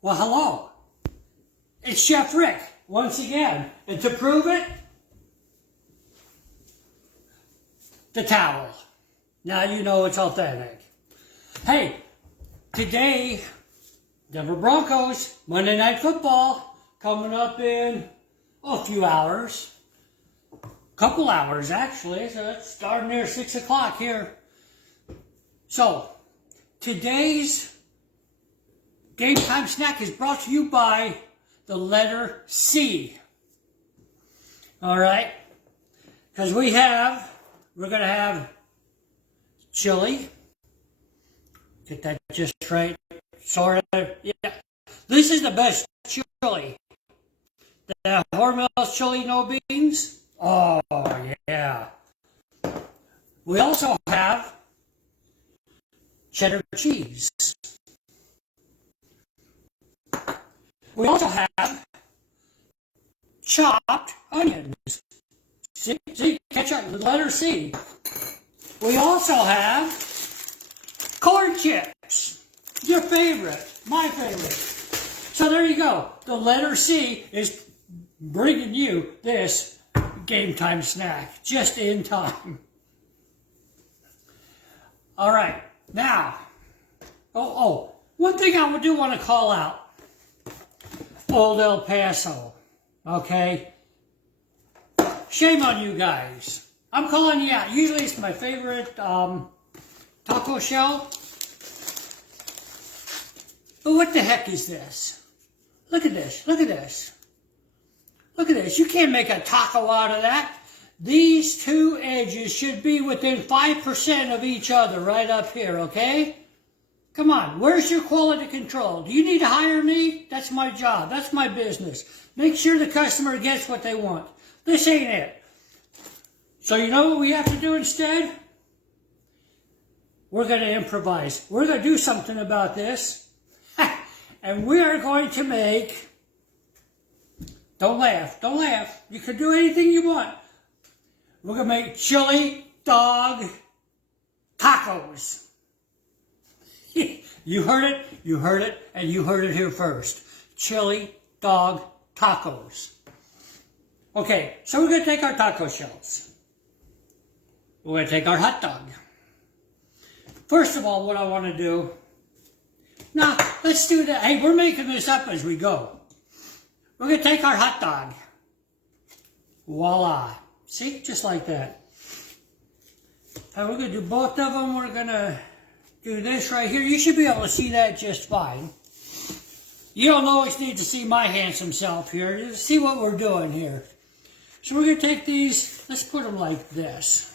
Well, hello. It's Chef Rick, once again. And to prove it, the towel. Now you know it's authentic. Hey, today, Denver Broncos, Monday Night Football, coming up in a few hours. Couple hours, actually. So it's starting near 6 o'clock here. So, today's Game Time Snack is brought to you by the letter C. Alright? Because we're going to have chili. Get that just right. Sort of. Yeah. This is the best chili. The Hormel's chili, no beans. Oh, yeah. We also have cheddar cheese. We also have chopped onions. See, catch up, the letter C. We also have corn chips. Your favorite, my favorite. So there you go. The letter C is bringing you this Game Time Snack just in time. All right, now, one thing I do want to call out. Old El Paso, okay? Shame on you guys. I'm calling you out. Usually it's my favorite taco shell. But what the heck is this? Look at this, look at this. Look at this, you can't make a taco out of that. These two edges should be within 5% of each other right up here, okay? Come on, where's your quality control? Do you need to hire me? That's my job. That's my business. Make sure the customer gets what they want. This ain't it. So you know what we have to do instead? We're going to improvise. We're going to do something about this. And we are going to make... Don't laugh. Don't laugh. You can do anything you want. We're going to make Chilidog Tacos. You heard it, and you heard it here first. Chilidog Tacos. Okay, so we're going to take our taco shells. We're going to take our hot dog. First of all, what I want to do... Now, let's do that. Hey, we're making this up as we go. We're going to take our hot dog. Voila. See? Just like that. And we're going to do both of them. We're going to... do this right here. You should be able to see that just fine. You don't always need to see my handsome self here. Just see what we're doing here. So we're going to take these, let's put them like this.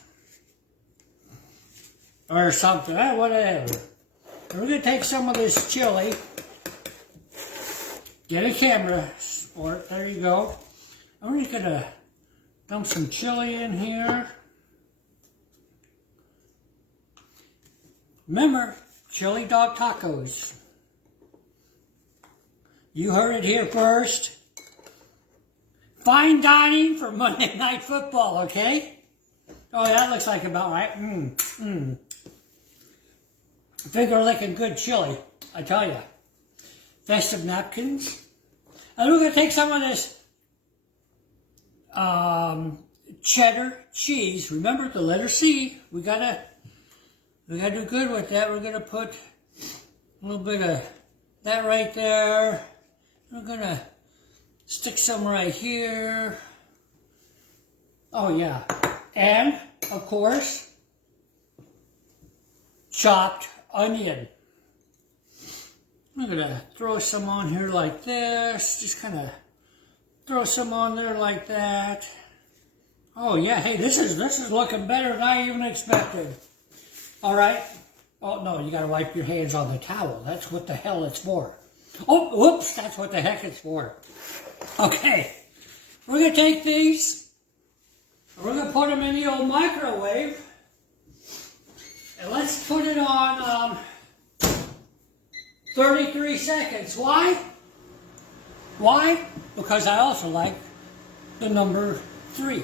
Or something, whatever. And we're going to take some of this chili. Get a camera sport, there you go. I'm just going to dump some chili in here. Remember, Chilidog Tacos. You heard it here first. Fine dining for Monday Night Football, okay? Oh, that looks like about right. Finger-licking good chili, I tell you. Festive napkins. And we're going to take some of this cheddar cheese. Remember, the letter C. We got to do good with that. We're going to put a little bit of that right there. We're going to stick some right here. Oh, yeah. And, of course, chopped onion. I'm going to throw some on here like this. Just kind of throw some on there like that. Oh, yeah. Hey, this is looking better than I even expected. All right. Oh, no, you got to wipe your hands on the towel. That's what the hell it's for. Oh, whoops, that's what the heck it's for. Okay. We're going to take these, and we're going to put them in the old microwave. And let's put it on 33 seconds. Why? Why? Because I also like the number 3.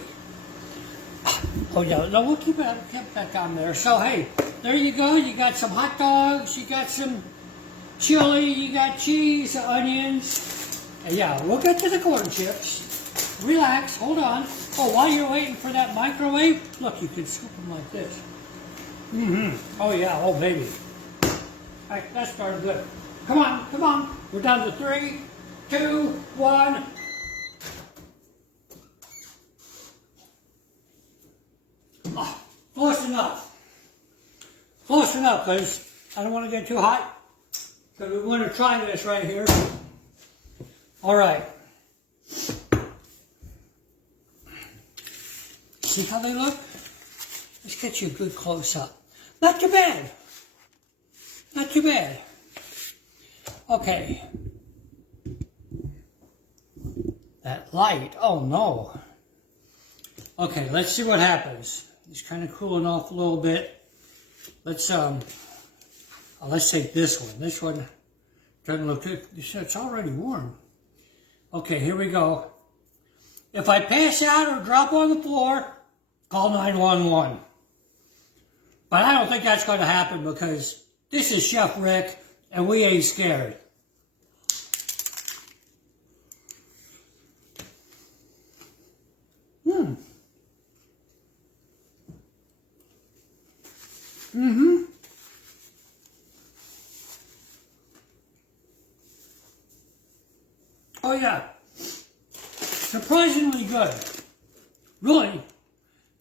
Oh, yeah, no, we'll keep it back on there. So, hey, there you go. You got some hot dogs. You got some chili, you got cheese, onions. And yeah, we'll get to the corn chips. Relax, hold on. Oh, while you're waiting for that microwave, look, you can scoop them like this. Oh yeah, oh baby. All right, that started good. Come on, come on. We're down to 3, 2, 1. Oh, close enough. Close enough, because I don't want to get too hot. Because we want to try this right here. All right. See how they look? Let's get you a good close up. Not too bad. Not too bad. Okay. That light, oh no. Okay, let's see what happens. It's kind of cooling off a little bit. Let's take this one. This one doesn't look good. It's already warm. Okay, here we go. If I pass out or drop on the floor, call 911. But I don't think that's going to happen because this is Chef Rick and we ain't scared. Oh yeah. Surprisingly good. Really.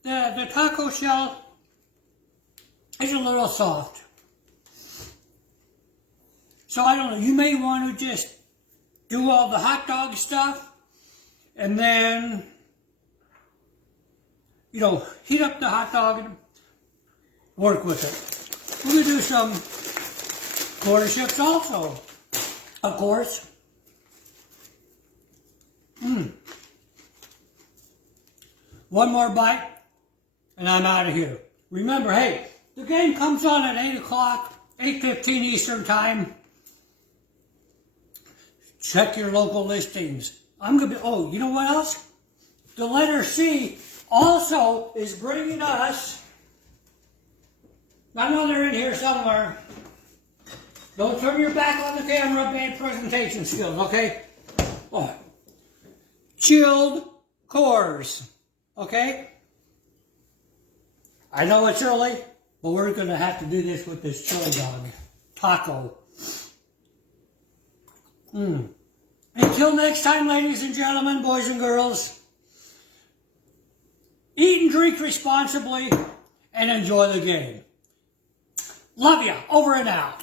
The taco shell is a little soft. So I don't know, you may want to just do all the hot dog stuff and then, you know, heat up the hot dog and work with it. We're going to do some corn chips also, of course. One more bite and I'm out of here. Remember, hey, the game comes on at 8 o'clock, 8:15 Eastern Time. Check your local listings. I'm going to be, oh, you know what else? The letter C also is bringing us, I know they're in here somewhere. Don't turn your back on the camera, bad presentation skills, okay? Oh. Chilled cores, okay? I know it's early, but we're going to have to do this with this Chilidog Taco. Until next time, ladies and gentlemen, boys and girls, eat and drink responsibly and enjoy the game. Love ya. Over and out.